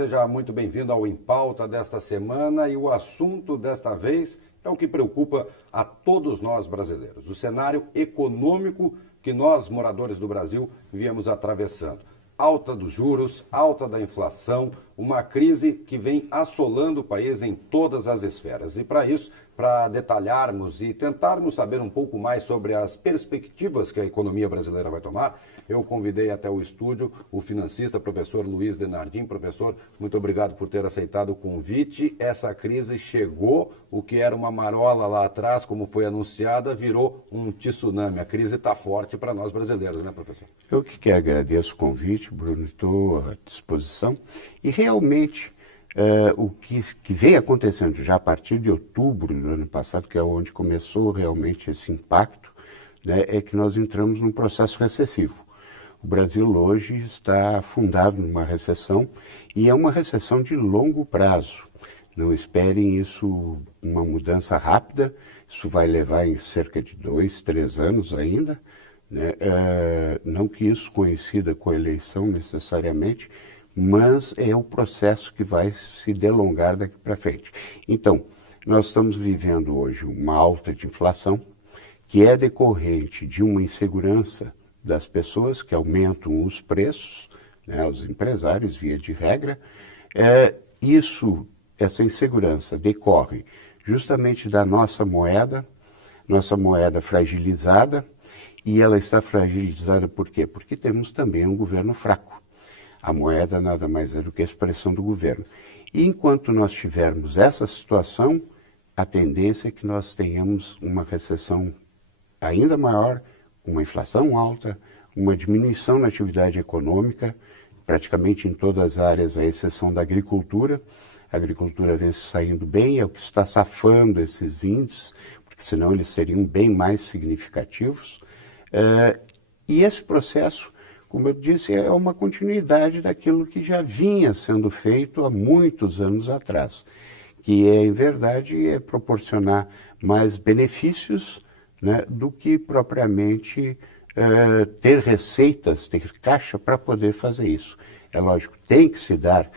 seja muito bem-vindo ao Em Pauta desta semana e o assunto desta vez é o que preocupa a todos nós brasileiros, o cenário econômico que nós, moradores do Brasil, viemos atravessando. Alta dos juros, alta da inflação, uma crise que vem assolando o país em todas as esferas. E para isso, para detalharmos e tentarmos saber um pouco mais sobre as perspectivas que a economia brasileira vai tomar, eu convidei até o estúdio o financista, professor Luiz Denardim. Professor, muito obrigado por ter aceitado o convite. Essa crise chegou, o que era uma marola lá atrás, como foi anunciada, virou um tsunami. A crise está forte para nós brasileiros, né, professor? Eu que agradeço o convite, Bruno, estou à disposição. E realmente, o que vem acontecendo já a partir de outubro do ano passado, que é onde começou realmente esse impacto, né, é que nós entramos num processo recessivo. O Brasil hoje está afundado numa recessão e é uma recessão de longo prazo. Não esperem isso, uma mudança rápida, isso vai levar em cerca de 2, 3 anos ainda, né? Não que isso coincida com a eleição necessariamente, mas é o processo que vai se delongar daqui para frente. Então, nós estamos vivendo hoje uma alta de inflação, que é decorrente de uma insegurança das pessoas que aumentam os preços, né, os empresários, via de regra. Essa insegurança decorre justamente da nossa moeda fragilizada, e ela está fragilizada por quê? Porque temos também um governo fraco. A moeda nada mais é do que a expressão do governo. E enquanto nós tivermos essa situação, a tendência é que nós tenhamos uma recessão ainda maior, uma inflação alta, uma diminuição na atividade econômica, praticamente em todas as áreas, à exceção da agricultura. A agricultura vem se saindo bem, é o que está safando esses índices, porque senão eles seriam bem mais significativos. E esse processo, como eu disse, é uma continuidade daquilo que já vinha sendo feito há muitos anos atrás, que em verdade, é proporcionar mais benefícios, né, do que propriamente ter receitas, ter caixa para poder fazer isso. É lógico, tem que se dar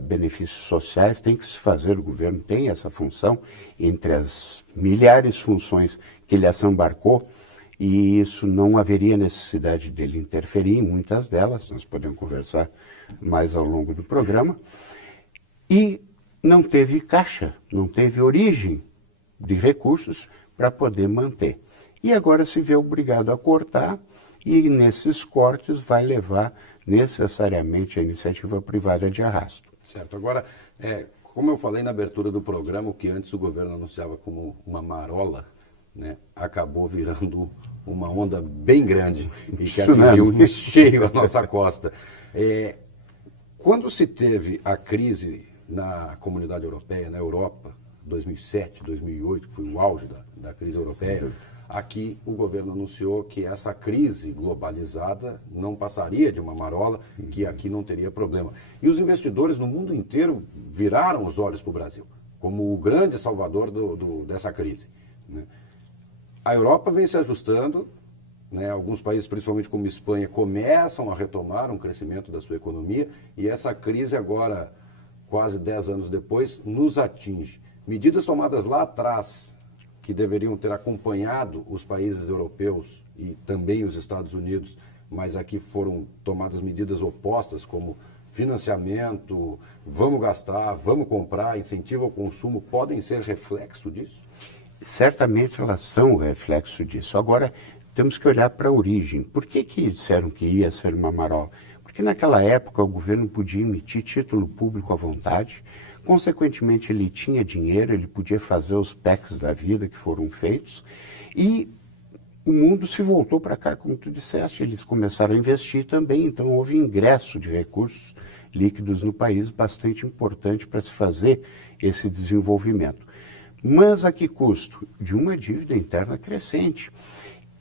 benefícios sociais, tem que se fazer, o governo tem essa função, entre as milhares de funções que ele assambarcou, e isso não haveria necessidade dele interferir em muitas delas, nós podemos conversar mais ao longo do programa, e não teve caixa, não teve origem de recursos para poder manter. E agora se vê obrigado a cortar, e nesses cortes vai levar necessariamente a iniciativa privada de arrasto. Certo. Agora, como eu falei na abertura do programa, o que antes o governo anunciava como uma marola, né, acabou virando uma onda bem grande e que atingiu em cheio a nossa costa. Quando se teve a crise na comunidade europeia, na Europa, 2007, 2008, que foi o auge da crise europeia, aqui o governo anunciou que essa crise globalizada não passaria de uma marola, que aqui não teria problema. E os investidores no mundo inteiro viraram os olhos para o Brasil, como o grande salvador dessa crise, né? A Europa vem se ajustando, né? Alguns países, principalmente como Espanha, começam a retomar um crescimento da sua economia, e essa crise agora, quase 10 anos depois, nos atinge. Medidas tomadas lá atrás, que deveriam ter acompanhado os países europeus e também os Estados Unidos, mas aqui foram tomadas medidas opostas, como financiamento, vamos gastar, vamos comprar, incentivo ao consumo, podem ser reflexo disso? Certamente elas são reflexo disso. Agora, temos que olhar para a origem. Por que disseram que ia ser uma marola? Porque naquela época o governo podia emitir título público à vontade, consequentemente ele tinha dinheiro, ele podia fazer os PECs da vida que foram feitos, e o mundo se voltou para cá, como tu disseste, eles começaram a investir também, então houve ingresso de recursos líquidos no país bastante importante para se fazer esse desenvolvimento. Mas a que custo? De uma dívida interna crescente.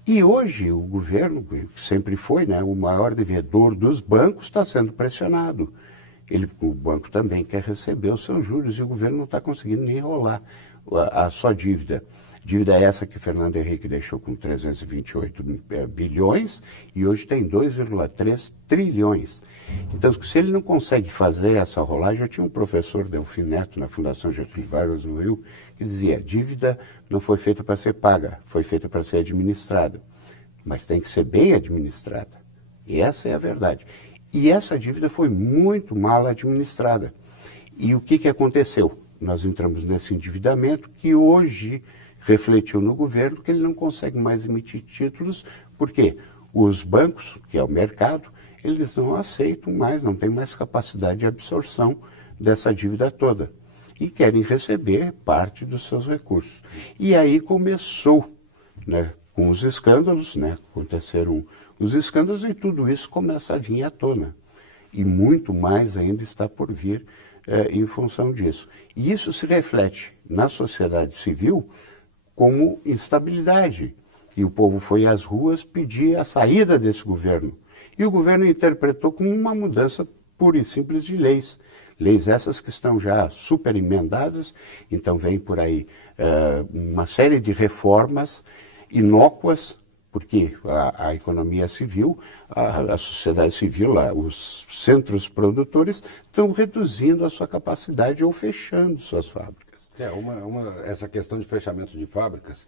E hoje o governo, que sempre foi, né, o maior devedor dos bancos, está sendo pressionado. o banco também quer receber os seus juros e o governo não está conseguindo nem enrolar a sua dívida. Dívida essa que Fernando Henrique deixou com 328 bilhões e hoje tem 2,3 trilhões. Então, se ele não consegue fazer essa rolagem, eu tinha um professor, Delfim Neto, na Fundação Getúlio Vargas no Rio, que dizia, dívida não foi feita para ser paga, foi feita para ser administrada. Mas tem que ser bem administrada. E essa é a verdade. E essa dívida foi muito mal administrada. E o que aconteceu? Nós entramos nesse endividamento que hoje refletiu no governo que ele não consegue mais emitir títulos, porque os bancos, que é o mercado, eles não aceitam mais, não têm mais capacidade de absorção dessa dívida toda. E querem receber parte dos seus recursos. E aí começou, né, com os escândalos, né, aconteceram os escândalos e tudo isso começa a vir à tona. E muito mais ainda está por vir em função disso. E isso se reflete na sociedade civil como instabilidade. E o povo foi às ruas pedir a saída desse governo. E o governo interpretou como uma mudança pura e simples de leis. Leis essas que estão já super emendadas, então vem por aí uma série de reformas inócuas, porque a economia civil, a sociedade civil, os centros produtores estão reduzindo a sua capacidade ou fechando suas fábricas. Essa questão de fechamento de fábricas,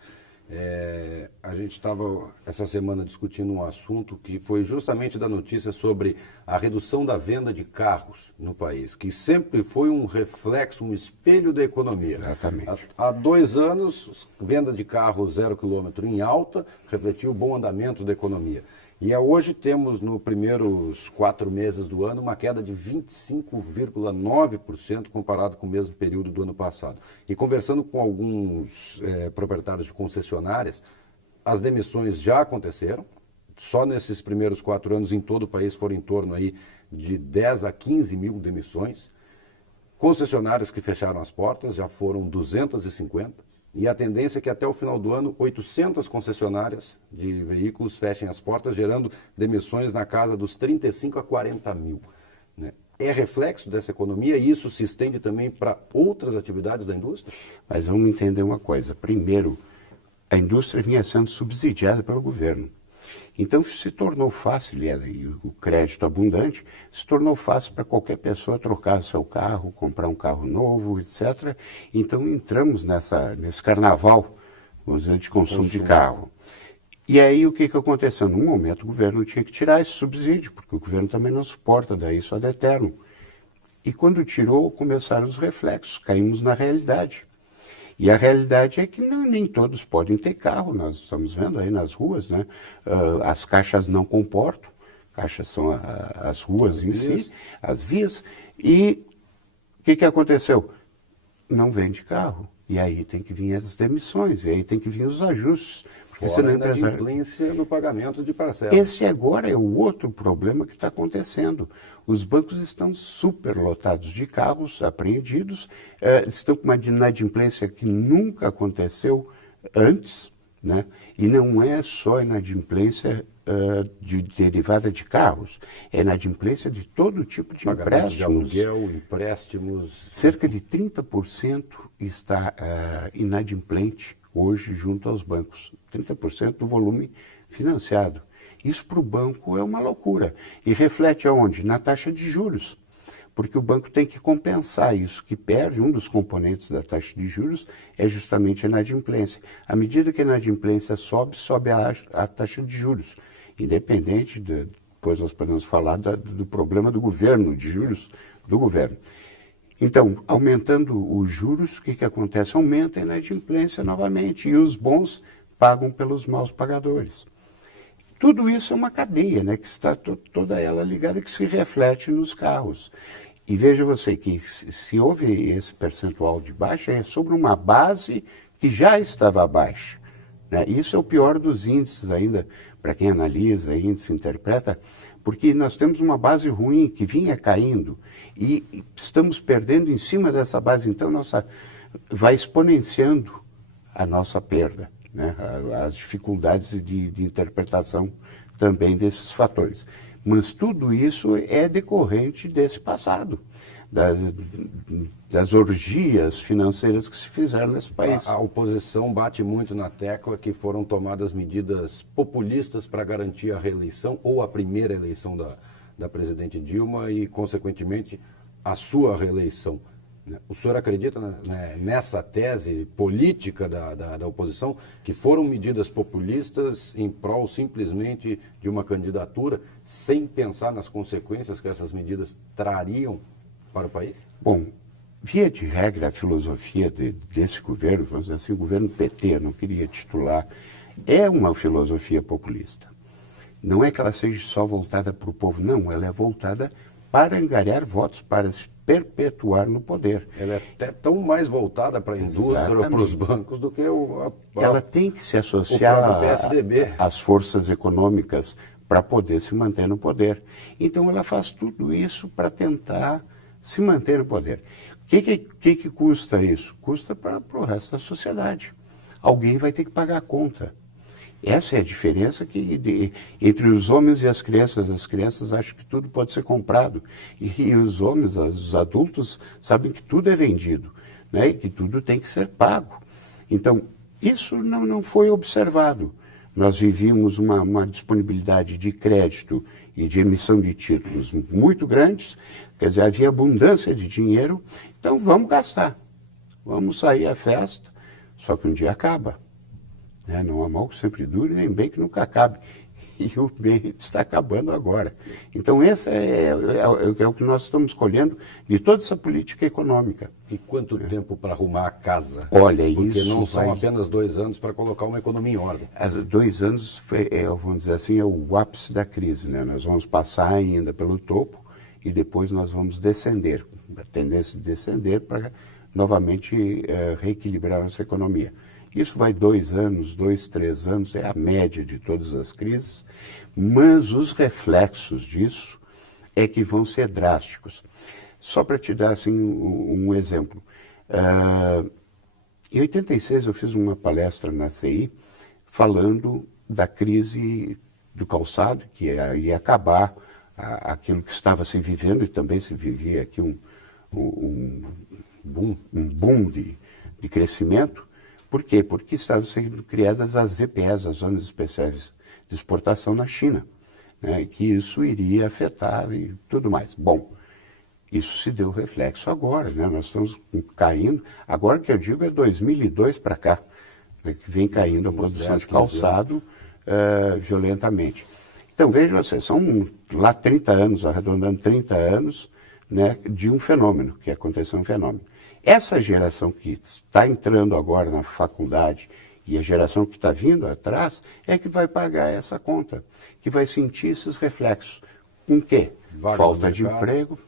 a gente estava essa semana discutindo um assunto que foi justamente da notícia sobre a redução da venda de carros no país, que sempre foi um reflexo, um espelho da economia. Exatamente. Há 2 anos, venda de carro 0 quilômetro em alta, refletiu o bom andamento da economia. E hoje temos, nos primeiros 4 meses do ano, uma queda de 25,9% comparado com o mesmo período do ano passado. E conversando com alguns proprietários de concessionárias, as demissões já aconteceram. Só nesses primeiros 4 anos, em todo o país, foram em torno aí de 10 a 15 mil demissões. Concessionárias que fecharam as portas já foram 250. E a tendência é que até o final do ano, 800 concessionárias de veículos fechem as portas, gerando demissões na casa dos 35 a 40 mil. Né? É reflexo dessa economia e isso se estende também para outras atividades da indústria? Mas vamos entender uma coisa. Primeiro, a indústria vinha sendo subsidiada pelo governo. Então se tornou fácil, e o crédito abundante, se tornou fácil para qualquer pessoa trocar seu carro, comprar um carro novo, etc. Então entramos nesse carnaval, vamos dizer, de consumo de carro. E aí o que aconteceu? Num momento o governo tinha que tirar esse subsídio, porque o governo também não suporta dar isso ad eterno. E quando tirou, começaram os reflexos, caímos na realidade. E a realidade é que nem todos podem ter carro, nós estamos vendo aí nas ruas, né? As caixas não comportam, caixas são as ruas em si, as vias, e o que aconteceu? Não vende carro, e aí tem que vir as demissões, e aí tem que vir os ajustes. Porque Fora a inadimplência no pagamento de parcelas. Esse agora é o outro problema que está acontecendo. Os bancos estão superlotados de carros apreendidos, estão com uma inadimplência que nunca aconteceu antes, né? E não é só inadimplência derivada de carros, é inadimplência de todo tipo de pagamento empréstimos. De aluguel, empréstimos. Cerca de 30% está inadimplente hoje junto aos bancos. 30% do volume financiado. Isso para o banco é uma loucura. E reflete aonde? Na taxa de juros. Porque o banco tem que compensar isso que perde. Um dos componentes da taxa de juros é justamente a inadimplência. À medida que a inadimplência sobe, sobe a taxa de juros. Independente, depois nós podemos falar do problema do governo, de juros do governo. Então, aumentando os juros, o que acontece? Aumenta a inadimplência novamente e os bons pagam pelos maus pagadores. Tudo isso é uma cadeia, né, que está toda ela ligada, que se reflete nos carros. E veja você que se houve esse percentual de baixa, é sobre uma base que já estava baixa. Né? Isso é o pior dos índices ainda, para quem analisa, índice, interpreta, porque nós temos uma base ruim que vinha caindo e estamos perdendo em cima dessa base, então vai exponenciando a nossa perda, né? As dificuldades de interpretação também desses fatores. Mas tudo isso é decorrente desse passado, das orgias financeiras que se fizeram nesse país. A oposição bate muito na tecla que foram tomadas medidas populistas para garantir a reeleição ou a primeira eleição da presidente Dilma e, consequentemente, a sua reeleição. O senhor acredita nessa tese política da oposição, que foram medidas populistas em prol simplesmente de uma candidatura, sem pensar nas consequências que essas medidas trariam para o país? Bom, via de regra, a filosofia desse governo, vamos dizer assim, o governo PT, não queria titular, é uma filosofia populista. Não é que ela seja só voltada para o povo, não, ela é voltada para angariar votos, para se perpetuar no poder. Ela é até tão mais voltada para a indústria ou para os bancos do que ela tem que se associar PSDB. às forças econômicas para poder se manter no poder. Então ela faz tudo isso para tentar se manter no poder. O que custa isso? Custa para o resto da sociedade. Alguém vai ter que pagar a conta. Essa é a diferença entre os homens e as crianças. As crianças acham que tudo pode ser comprado. E os homens, os adultos, sabem que tudo é vendido, né? E que tudo tem que ser pago. Então, isso não foi observado. Nós vivíamos uma disponibilidade de crédito e de emissão de títulos muito grandes, quer dizer, havia abundância de dinheiro, então vamos gastar, vamos sair à festa, só que um dia acaba. Não há mal que sempre dure, nem bem que nunca acabe. E o bem está acabando agora. Então, esse é o que nós estamos colhendo de toda essa política econômica. E quanto tempo para arrumar a casa? Olha, porque isso não são apenas 2 anos para colocar uma economia em ordem. 2 anos, vamos dizer assim, é o ápice da crise. Nós vamos passar ainda pelo topo e depois nós vamos descender. A tendência de descender para novamente reequilibrar a nossa economia. Isso vai 2 anos, 2, 3 anos, é a média de todas as crises, mas os reflexos disso é que vão ser drásticos. Só para te dar assim, um exemplo. Em 86 eu fiz uma palestra na CI falando da crise do calçado, que ia acabar aquilo que estava se vivendo, e também se vivia aqui um boom de crescimento. Por quê? Porque estavam sendo criadas as ZPEs, as Zonas Especiais de Exportação na China, né, que isso iria afetar e tudo mais. Bom, isso se deu reflexo agora, né, nós estamos caindo, agora que eu digo é 2002 para cá, né, que vem caindo a produção de calçado violentamente. Então, vejam vocês, são lá 30 anos, arredondando 30 anos, né, de um fenômeno, que aconteceu um fenômeno. Essa geração que está entrando agora na faculdade e a geração que está vindo atrás é que vai pagar essa conta, que vai sentir esses reflexos. Com o quê? Falta de emprego,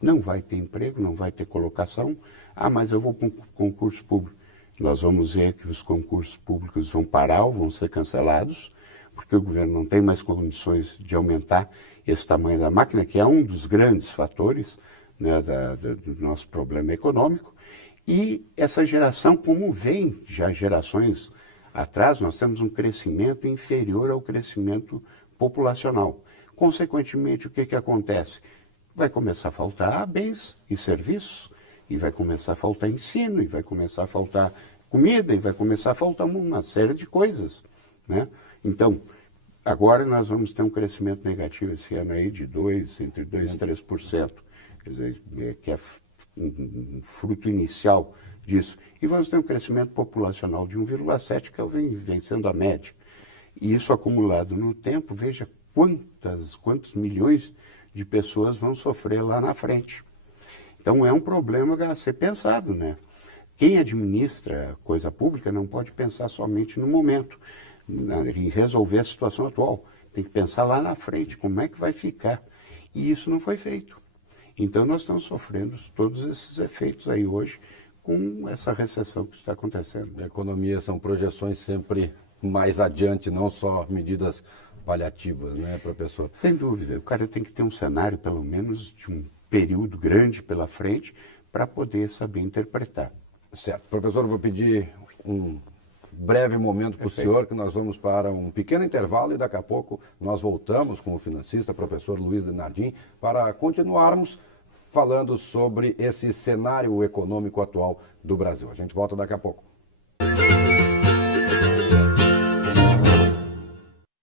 não vai ter emprego, não vai ter colocação. Mas eu vou para um concurso público. Nós vamos ver que os concursos públicos vão parar ou vão ser cancelados, porque o governo não tem mais condições de aumentar esse tamanho da máquina, que é um dos grandes fatores, né, do nosso problema econômico. E essa geração, como vem já gerações atrás, nós temos um crescimento inferior ao crescimento populacional. Consequentemente, o que acontece? Vai começar a faltar bens e serviços, e vai começar a faltar ensino, e vai começar a faltar comida, e vai começar a faltar uma série de coisas, né? Então, agora nós vamos ter um crescimento negativo esse ano aí de entre 2% e 3%. Quer dizer, que é um fruto inicial disso. E vamos ter um crescimento populacional de 1,7%, que vem sendo a média. E isso acumulado no tempo, veja quantos milhões de pessoas vão sofrer lá na frente. Então é um problema a ser pensado, né? Quem administra coisa pública não pode pensar somente no momento, em resolver a situação atual. Tem que pensar lá na frente, como é que vai ficar. E isso não foi feito. Então, nós estamos sofrendo todos esses efeitos aí hoje com essa recessão que está acontecendo. A economia são projeções sempre mais adiante, não só medidas paliativas, né, professor? Sem dúvida. O cara tem que ter um cenário, pelo menos, de um período grande pela frente para poder saber interpretar. Certo. Professor, eu vou pedir breve momento para o senhor, que nós vamos para um pequeno intervalo e daqui a pouco nós voltamos com o financista, professor Luiz Denardim, para continuarmos falando sobre esse cenário econômico atual do Brasil. A gente volta daqui a pouco.